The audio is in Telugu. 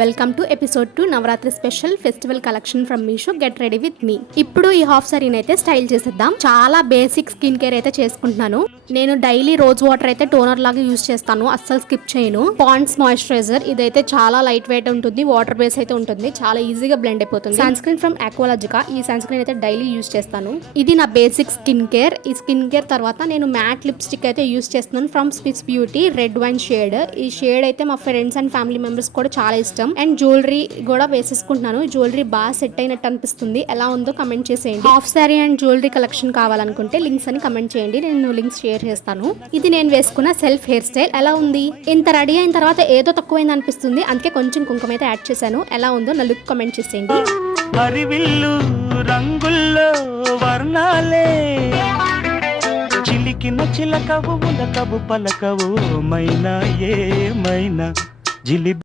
Welcome to episode 2 Navratri special festival collection from Meesho. Get ready with me. ఇప్పుడు ఈ హాఫ్ సారీని అయితే స్టైల్ చేసేద్దాం. చాలా బేసిక్ స్కిన్ కేర్ అయితే చేసుకుంటున్నాను. నేను డైలీ రోజ్ వాటర్ అయితే టోనర్ లాగా యూజ్ చేస్తాను, అస్సలు స్కిప్ చేయను. పాండ్స్ మాయిశ్చరైజర్ ఇదైతే చాలా లైట్ వెయిట్ ఉంటుంది, వాటర్ బేస్ అయితే ఉంటుంది, చాలా ఈజీగా బ్లెండ్ అయిపోతుంది. సన్ స్క్రీన్ ఫ్రమ్ ఆక్వాలజికా, ఈ సన్ స్క్రీన్ అయితే డైలీ యూజ్ చేస్తాను. ఇది నా బేసిక్ స్కిన్ కేర్. ఈ స్కిన్ కేర్ తర్వాత నేను మ్యాట్ లిప్స్టిక్ అయితే యూజ్ చేస్తున్నాను from Swiss beauty, red wine shade. ఈ షేడ్ అయితే మా ఫ్రెండ్స్ అండ్ ఫ్యామిలీ మెంబర్స్ కూడా చాలా ఇష్టం. అండ్ జ్యువెలరీ కూడా వేసేసుకుంటున్నాను. జ్యువెలరీ బాగా సెట్ అయినట్టు అనిపిస్తుంది. ఎలా ఉందో కమెంట్ చేసేయండి. Half sorry and jewellery collection కావాలనుకుంటే లింక్స్ అని కమెంట్ చేయండి, నేను లింక్స్ షేర్ చేస్తాను. ఇది నేను వేసుకున్న సెల్ఫ్ హెయిర్ స్టైల్. ఎలా ఉంది? ఇంత రెడీ అయిన తర్వాత ఏదో తక్కువైంది అనిపిస్తుంది, అందుకే కొంచెం కుంకుమ అయితే యాడ్ చేశాను. ఎలా ఉందో నా లుక్ కమెంట్ చేసేయండి. హరివిల్లు రంగుల్లో వర్ణాలే చిలికిన చిలకవు ములకవు పలకవు మైనా ఏమైనా జిలి